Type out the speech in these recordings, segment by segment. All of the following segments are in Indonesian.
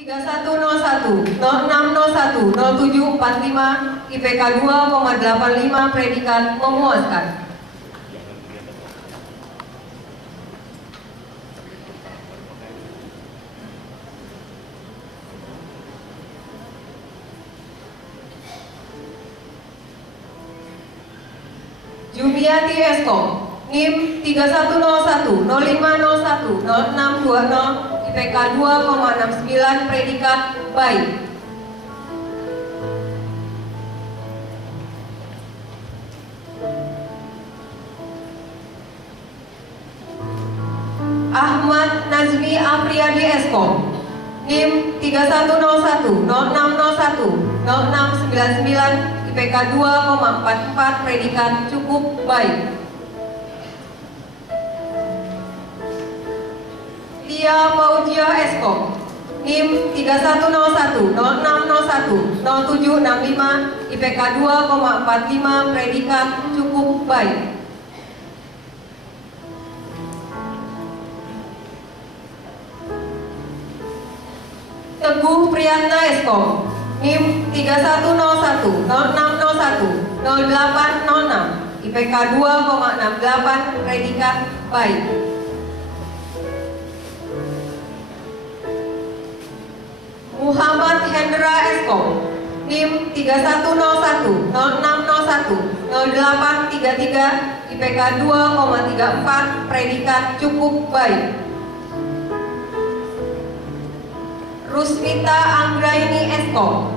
3101, 0601, 0745, IPK 2,85 predikat memuaskan. Jumiati Eskom, NIM 3101, 0501, 0620, IPK 2,69 predikat baik. Ahmad Nazmi Afriyadi Eskom, NIM 3101, 0601, 0699, IPK 2,44 predikat cukup baik. Lia Fauzia Eskom, NIM 3101, 0601, 0765, IPK 2,45 predikat cukup baik. Teguh Priyatna Eskom, NIM 3101, 0601, 0806, IPK 2,68 predikat baik. Muhammad Hendra Eskom, NIM 3101, 0601, 0833, IPK 2,34 predikat cukup baik. Rusmita Anggraini Eskom,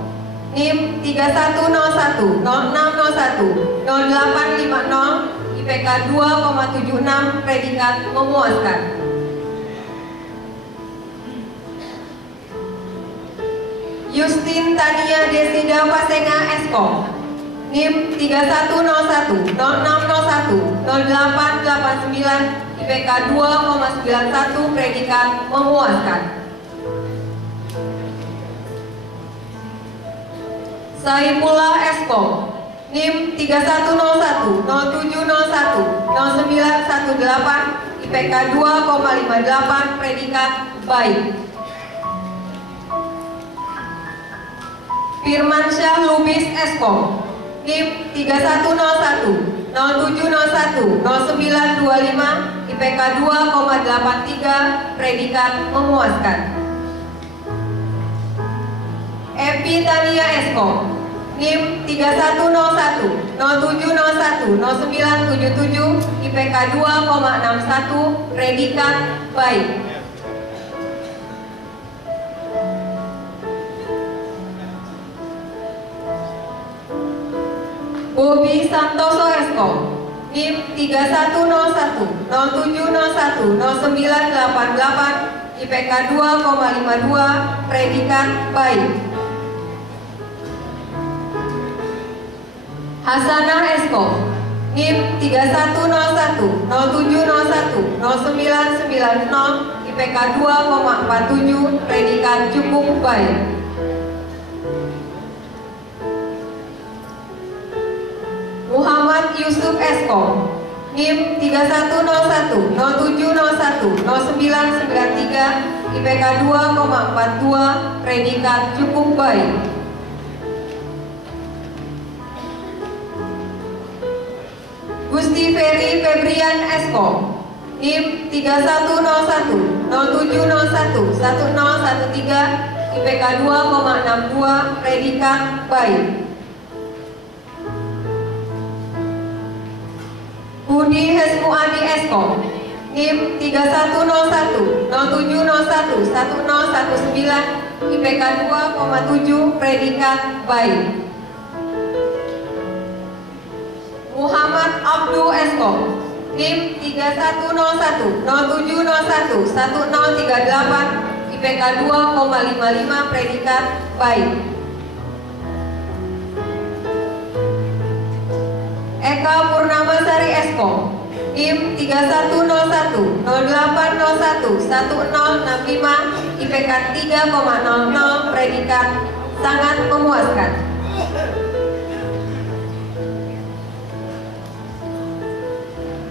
NIM 3101, 0601, 0850, IPK 2,76 predikat memuaskan. Justin Tania Desida Pasenga Eskom, NIM 3101, 0601, 0889, IPK 2,91 predikat memuaskan. Saifullah Eskom, NIM 3101, 0701, 0918, IPK 2,58 predikat baik. Firmansyah Lubis Eskom, NIM 3101, 0701, 0925, IPK 2,83 predikat memuaskan. Epi Tania Eskom, NIM 3101, 0701, 0977, IPK 2,61 predikat baik. Bobi Santoso Eskom, NIM 3101, 0701, 0988, IPK 2,52 predikat baik. Hasanah Eskom, NIM 3101, 0701, 0990, IPK 2,47 predikat cukup baik. Muhammad Yusuf Eskom, NIM 3101, 0701, 0993, IPK 2,42 predikat cukup baik. Gusti Ferry Febrian Eskom, NIM 3101, 0701, 1013, IPK 2,62 predikat baik. Budi Hesmuadi Eskom, NIM 3101, 0701, 1019, IPK 2,7 predikat baik. Muhammad Abdu Eskom, NIM 3101, 0701, 1038, IPK 2,55 predikat baik. Eka Purnamasari Eskom, NIM 3101, 0801, 1065, IPK 3,00 predikat sangat memuaskan.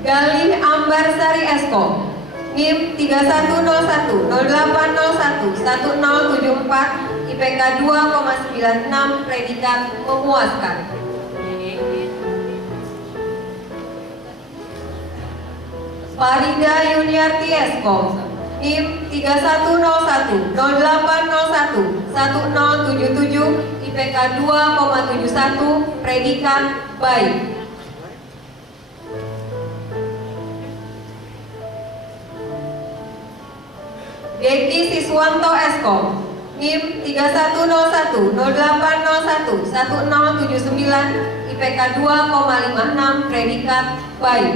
Galih Ambarsari Eskom, NIM 3101 0801 1074, IPK 2,96, predikat memuaskan. Farida Yuniarti Eskom, NIM 3101 0801 1077, IPK 2,71, predikat baik. Deki Siswanto Eskom, NIM 3101 0801 1079, IPK 2,56, predikat baik.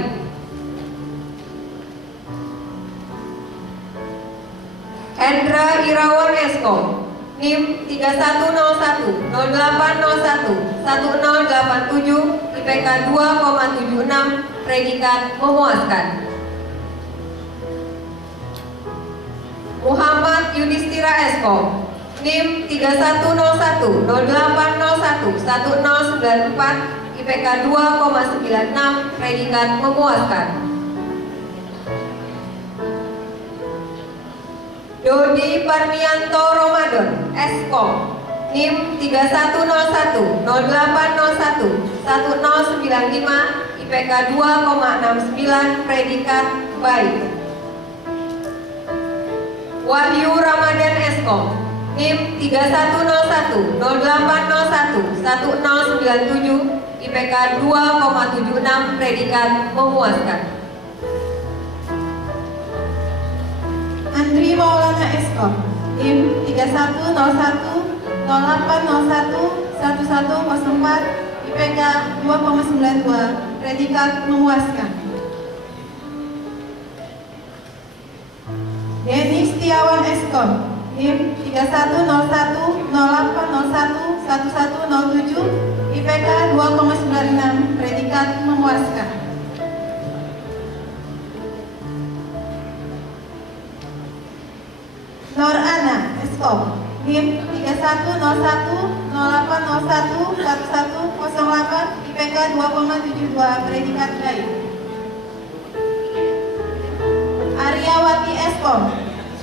Hendra Irawan Eskom, NIM 3101 0801 1087, IPK 2,76, predikat memuaskan. Muhammad Yudhistira Eskom, NIM 3101 0801 1094, IPK 2,96, predikat memuaskan. Dodi Parmianto Ramadan Eskom, NIM 3101 0801 1095, IPK 2,69, predikat baik. Wahyu Ramadan Eskom, NIM 3101 0801 1097, IPK 2,76, predikat memuaskan. Andri Maulana Eskom, NIM 3101 0801 1104, IPK 2,92, predikat memuaskan. Denny Setiawan Eskom, NIM 3101 0801 1107, IPK 2,96, predikat memuaskan. Nur Ana Eskom, NIM 3101 0801 1108, IPK 2,72, predikat baik. Aryawati Eskom,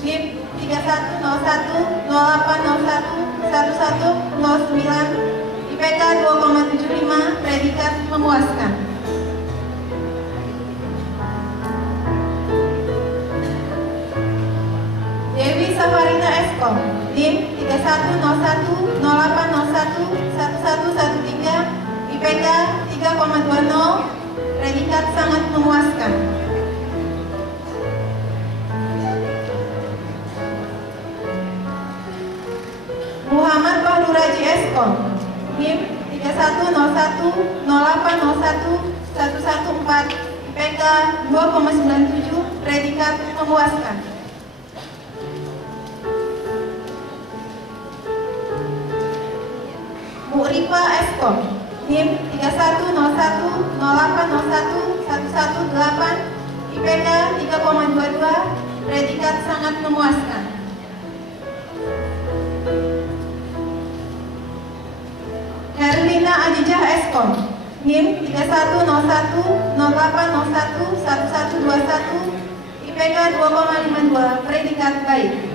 NIM 3101 0801 1109, IPK 2,75, predikat memuaskan. Dewi Safarina Eskom, NIM 3101 0801 1113, IPK 3,20, predikat sangat memuaskan. Muhammad Fahruraji Eskom, NIM 3101 0801 114, IPK 2,97, predikat memuaskan. Murifa Eskom, NIM 3101 0801 118, IPK 3,22, predikat sangat memuaskan. Herlina Adijah Eskom, NIM 3101 0801 1121, IPK 2,52, predikat baik.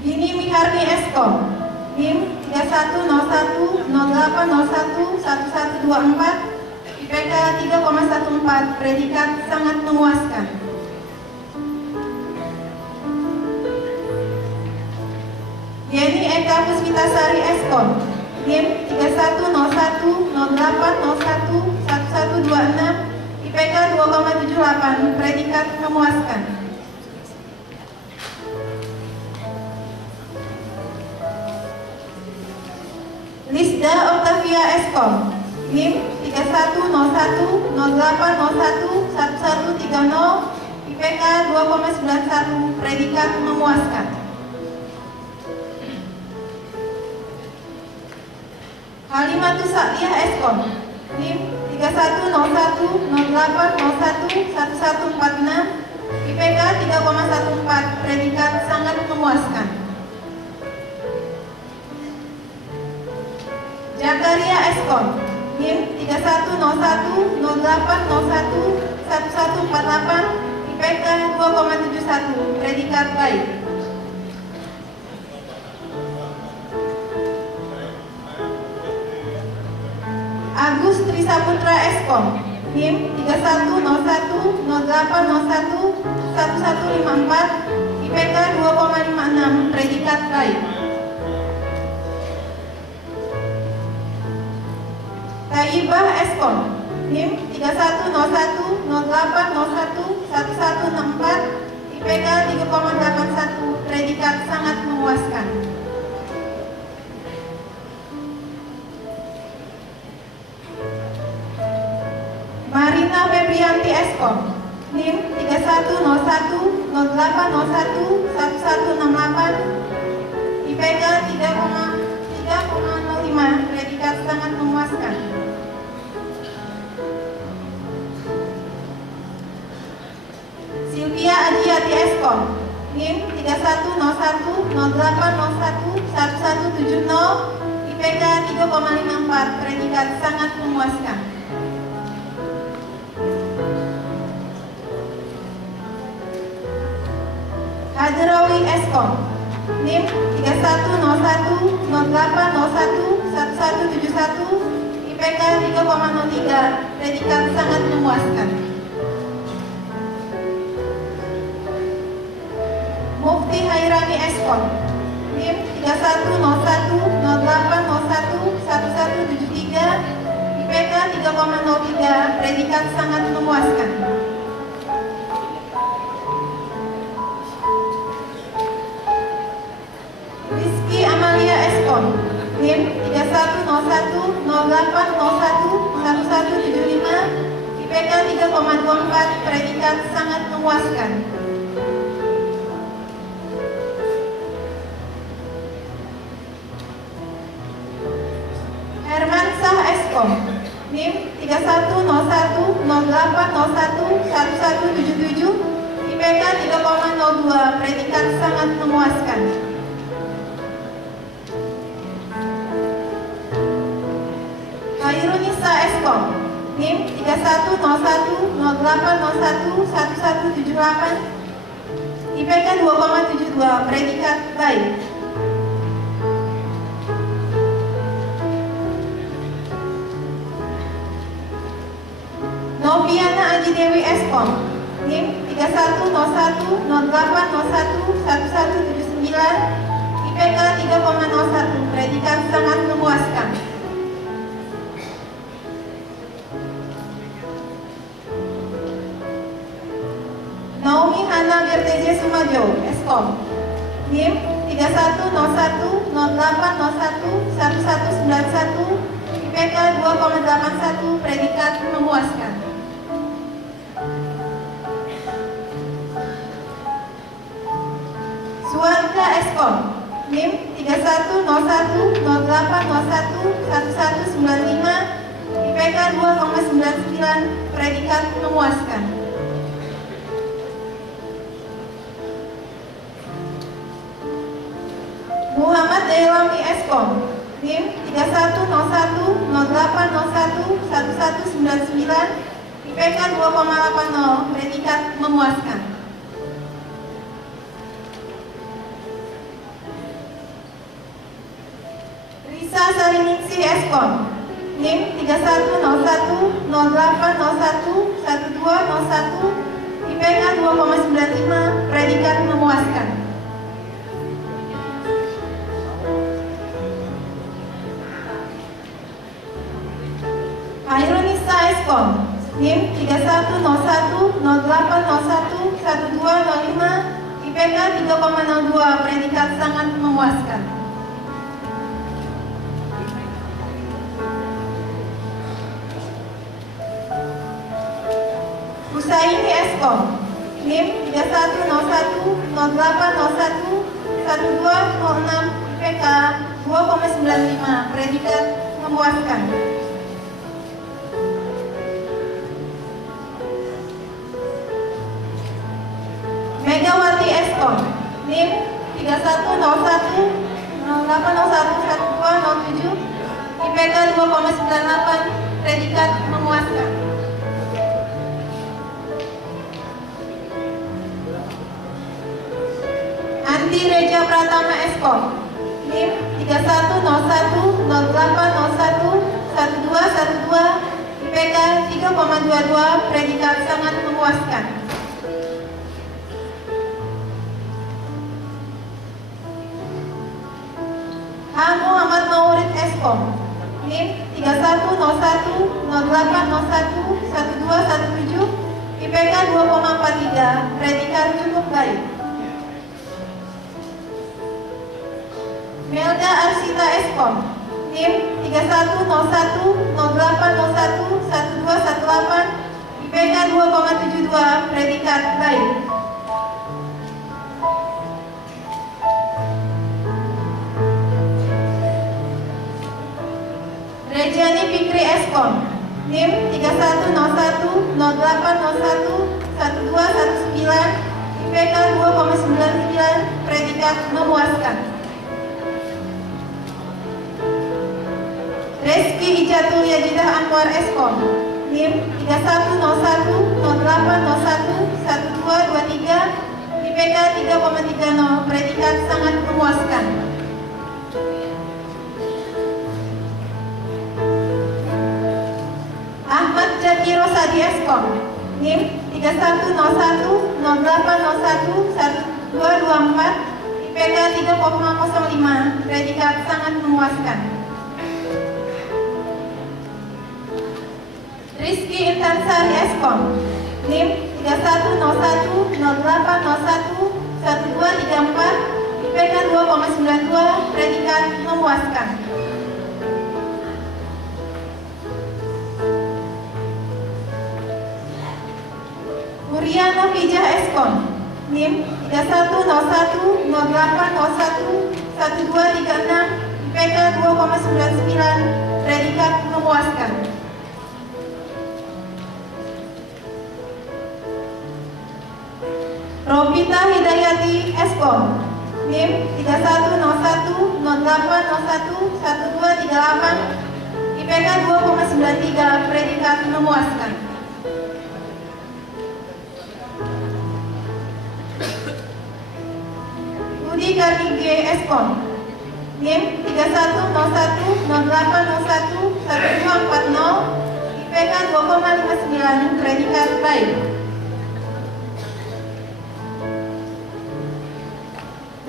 Dini Miharni Eskom, NIM 3101 0801 1124, IPK 3,14, predikat sangat memuaskan. Yeni Eka Puspitasari Eskom, NIM 3101 0801 1126, IPK 2,78, predikat memuaskan. Lisda Octavia Eskom, NIM 3101 0801 1130, IPK 2,91, predikat memuaskan. Halimatus Sa'liyah Eskom, NIM 3101 0801 1146, IPK 3,14, predikat sangat memuaskan. Jakaria Eskom, NIM 3101 0801 1148, IPK 2,71, predikat baik. Agus Trisaputra Eskom, NIM 3101 0801 1154, IPK 2,56, predikat baik. Taibah Eskom, NIM 3101 0801 1164, IPK 3,81, predikat sangat memuaskan. Marina Febrianti Eskom, NIM 3101 0801 1168, IPK 3,05, predikat sangat memuaskan. Sylvia Ajiati Eskom, NIM 3101 0801 1170, IPK 3,54, predikat sangat memuaskan. Hadrawi Eskom, NIM 3101 0801 1171, IPK 3,03, predikat sangat memuaskan. Mufti Hairani Eskom, NIM 3101 0801 1173, IPK 3,03, predikat sangat memuaskan. Rizky Amalia Eskom, NIM 3101 0801 1175, IPK 3,24, predikat sangat memuaskan. Hermansyah Eskom, NIM 3101 0801 1177, IPK 3,02, predikat sangat memuaskan. Hairunisa Eskom, NIM 3101 0801 1178, IPK 2,72, predikat baik. Noviana Aji Dewi Eskom, NIM 3101 0801 1179, IPK 3,01, predikat sangat memuaskan. Naomi Hana Gerteje Sumajo Eskom, NIM 3101 0801 1191, IPK 2,81, predikat memuaskan. Suwarga Eskom, NIM 3101 0801 1195, IPK 2,99, predikat memuaskan. Muhammad Deilami Eskom, NIM 3101 0801 1199, IPK 2,80, predikat memuaskan. Risa Sariningsi Eskom, NIM 3101 0801 1201, IPK 2,95, predikat memuaskan. Hairunisa Eskom, NIM 3101 0801 1205, IPK 3,02, predikat sangat memuaskan. Husaini Eskom, NIM 3101 0801 1206, IPK 2,95, predikat memuaskan. Megawati Eskom, NIM 3101 0801 1207, IPK 2,98, predikat memuaskan. Andi Reja Pratama Eskom, NIM 310108011212, IPK 3,22, predikat sangat memuaskan. A. Muhammad Maurid Eskom, NIM 310108011217, IPK 2,43, predikat cukup baik. Melda Arsita Eskom, NIM 310108011218, IPK 2,72, predikat baik. Rejani Fikri Eskom, NIM 310108011219, IPK 2,99, predikat memuaskan. Reski Ijatul Yajidah Anwar Eskom, NIM 310108011223, IPK 3,30, predikat sangat memuaskan. Ahmad Jaki Rosadi Eskom, NIM 310108011224, IPK 3,05, predikat sangat memuaskan. Rizky Intansari Eskom, NIM 310108011234, IPK 2,92, predikat memuaskan. Muriano Fijah Eskom, NIM 310108011236, IPK 2,99, predikat memuaskan. Robita Hidayati Eskom, NIM 310108011238, IPK 2,93, predikat memuaskan. Budi Karnige Eskom, NIM 310108011240, IPK 2,59, predikat baik.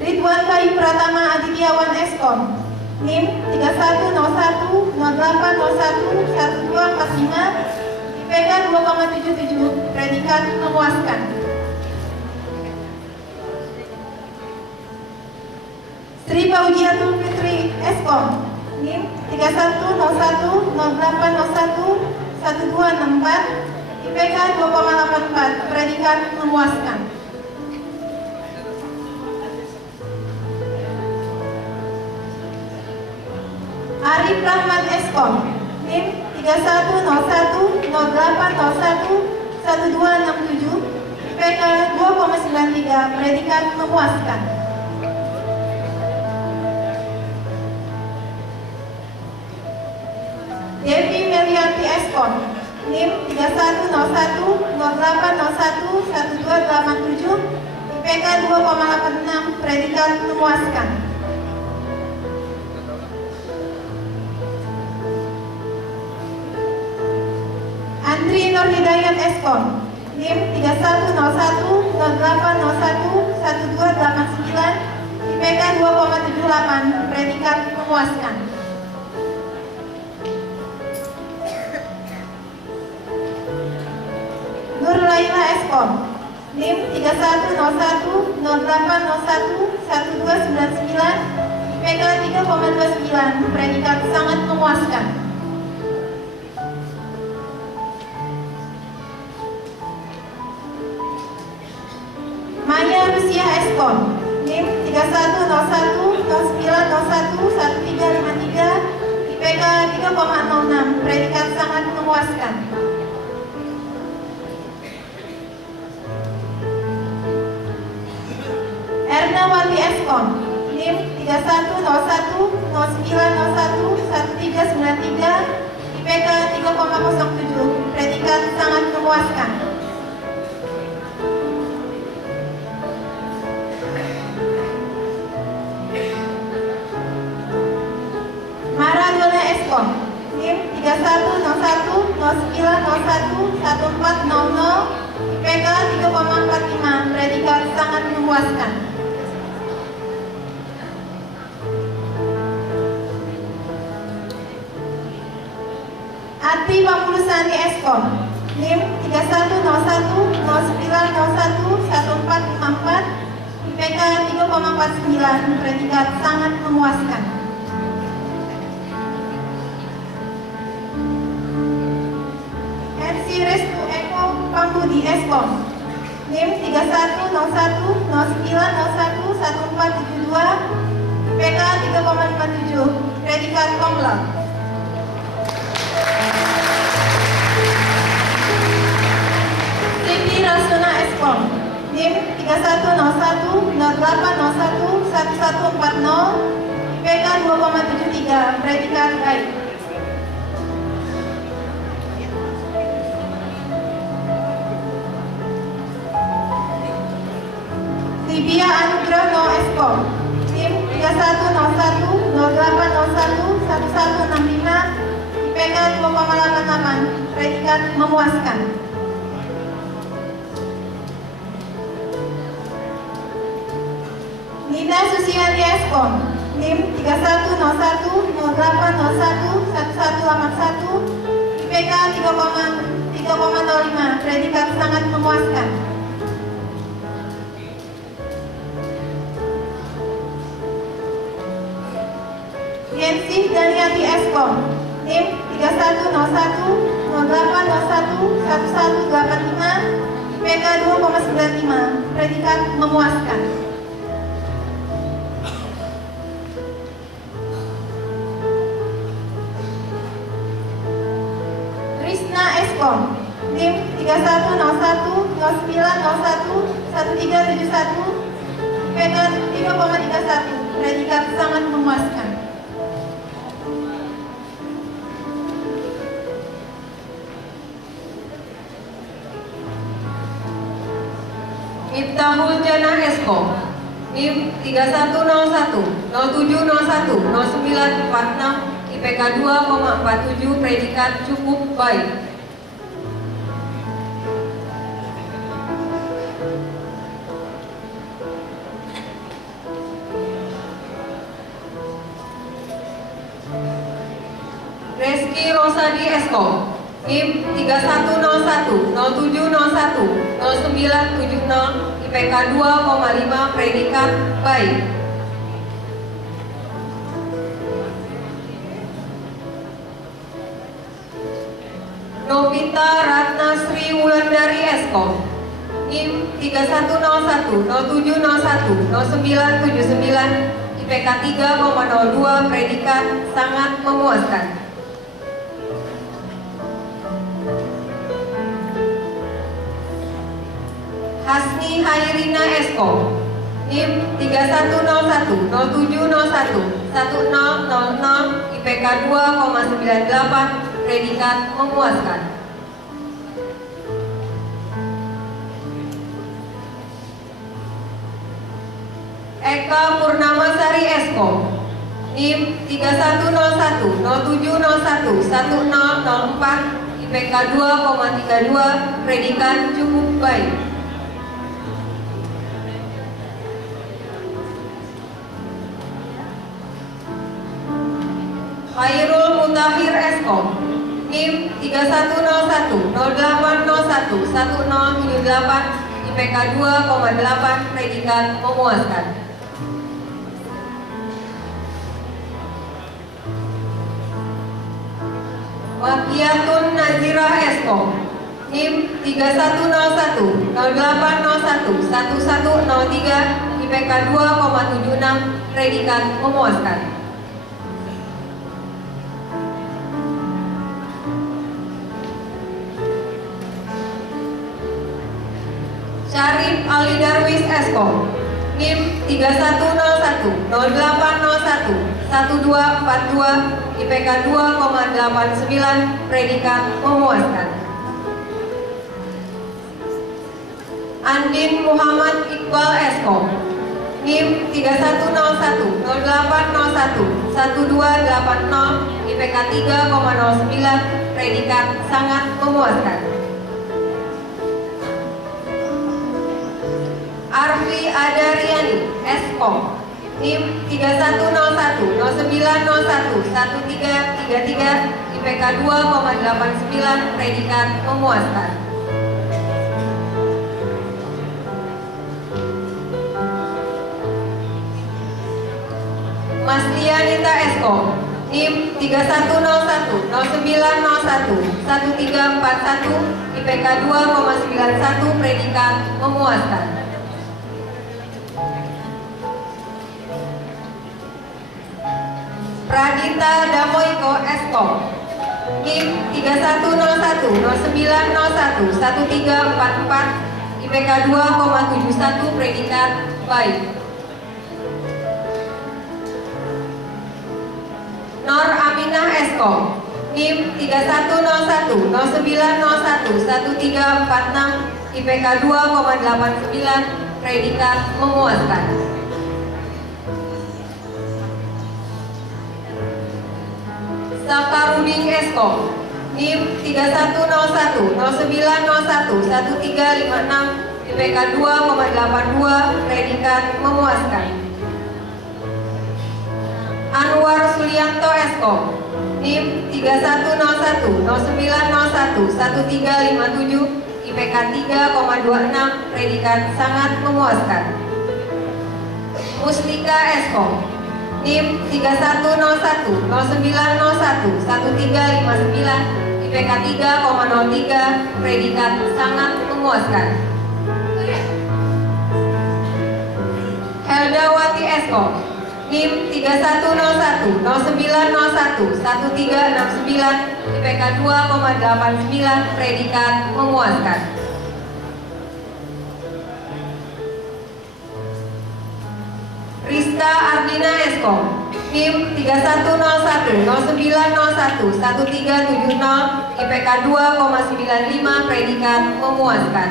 Ridwan Bayu Pratama Adityawan Eskom, NIM 310108011245, IPK 2,77, predikat memuaskan. Sri Faujiatul Fitri Eskom, NIM 310108011264, IPK 2,84, predikat memuaskan. Arif Rahman Eskom, NIM 310108011267, IPK 2,93, predikat memuaskan. Devi Melianti Eskom, NIM 310108011287, IPK 2,86, predikat memuaskan. Andri Nur Hidayat Eskom, NIM 310108011289, IPK 2,78, predikat memuaskan. Nur Laila Eskom, NIM 310108011299, IPK 3,29, predikat sangat memuaskan. Maya Rusia Eskom, NIM 310109011353, IPK 3,06, predikat sangat memuaskan. Ernawati Eskom, NIM 310109011393, IPK IPK 3,07, predikat sangat memuaskan. Maradona Eskom, NIM 3101 0901 1400, IPK 3,45, predikat sangat memuaskan. Ati Pamulusani Eskom, NIM 3101 0901 1454, IPK 3,49, predikat sangat memuaskan. Restu Eko Pambudi Eskom, NIM 3101 0901 1472, IPK 3,57, predikat cum laude. Siti Rasuna Eskom, NIM 3101 0801 1140, IPK 2,73, predikat baik. Libia Anugrah No Eskom, NIM 3101 0801 1165, IPK 2,88, predikat memuaskan. Nina Susiani Eskom, NIM 3101 0801 1181, IPK 3,05, predikat sangat memuaskan. Yensi Daniati Eskom, NIM 3101 0801 1185, IPK 2,95, predikat memuaskan. Trisna Eskom, NIM 3101 0901 1371, IPK 3,31, predikat sangat memuaskan. Miftahul Jannah Eskom, NIM 3101 0701 0946, IPK 2,47, predikat cukup baik. Reski Rosadi Eskom, NIM 3101 0701 0970, IPK 2,5, predikat baik. Novita Ratna Sri Wulandari Eskom, NIM 3101 0701 0979, IPK 3,02, predikat sangat memuaskan. Hasni Hairina Eskom, NIM 3101 0701 1000, IPK 2,98, predikat memuaskan. Eka Purnamasari Eskom, NIM 3101 0701 1004, IPK 2,32, predikat cukup baik. Khairul Mutahir Eskom, NIM 3101 0801 1078, IPK 2,8, predikat memuaskan. Wakiatun Nazirah Eskom, NIM 3101 0801 1103, IPK 2,76, predikat memuaskan. Syarif Ali Darwis Eskom, NIM 3101 0801 1242 IPK 2,89 predikat memuaskan. Andin Muhammad Iqbal Esko NIM 3101 0801 1280 IPK 3,09 predikat sangat memuaskan. Arfi Adariani Eskom NIM 3101 0901 1333 IPK 2,89 predikat memuaskan. Maslianita Eskom NIM 3101 0901 1341 IPK 2,91 predikat memuaskan. Pradita Damoiko Eskom NIM 3101 0901 1344 IPK 2,71 predikat baik. Nor Aminah Eskom NIM 3101 0901 1346 IPK 2,89 predikat memuaskan. Sakarudin Eskom NIM 3101 0901 1356 IPK 2,82 predikat memuaskan. Anwar Sulianto Eskom NIM 3101 0901 1357 IPK 3,26 predikat sangat memuaskan. Muslika Eskom NIM 3101 0901 1359 IPK 3,03 predikat sangat memuaskan. Heldawati Eskom NIM 3101 0901 1369 IPK 2,89 predikat memuaskan. Rizka Ardina Eskom NIM 3101 0901 1370 IPK 2,95 predikat memuaskan.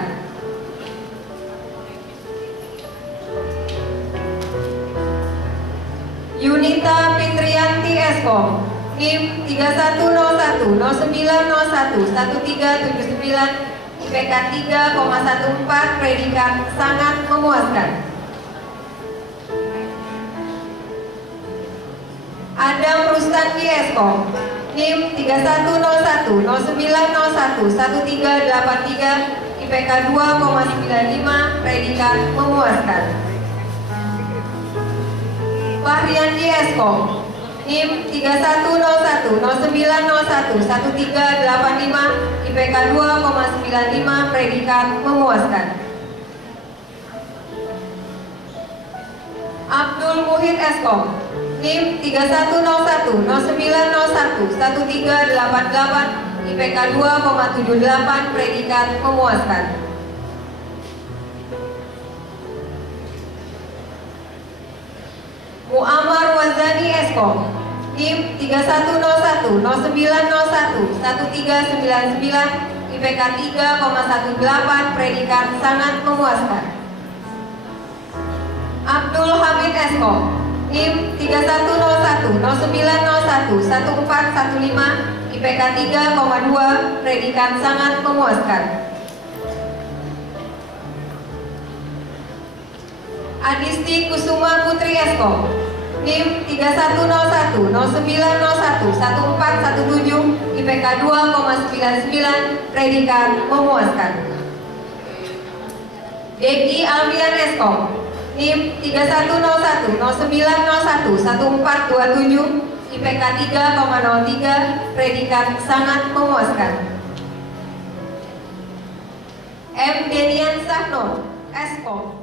Yunita Fitrianti Eskom NIM 3101 0901 1379 IPK 3,14 predikat sangat memuaskan. Adam Rustandi Eskom NIM 3101 0901 1383 IPK 2,95 predikat memuaskan. Fahriandi Eskom NIM 3101 0901 1385 IPK 2,95 predikat memuaskan. Abdul Muhid Eskom NIM 3101 0901 1388 IPK 2,78 predikat memuaskan. Muammar Wazani Eskom NIM 3101 0901 1399 IPK 3,18 predikat sangat memuaskan. Abdul Hamid Eskom NIM 3101 0901 1415 IPK 3,2 predikat sangat memuaskan. Adisti Kusuma Putri Eskom NIM 3101 0901 1417 IPK 2,99 predikat memuaskan. Eki Alfian Eskom NIM 3101 0901 1427 IPK 3,03 predikat sangat memuaskan. M. Denian Sahno Eskom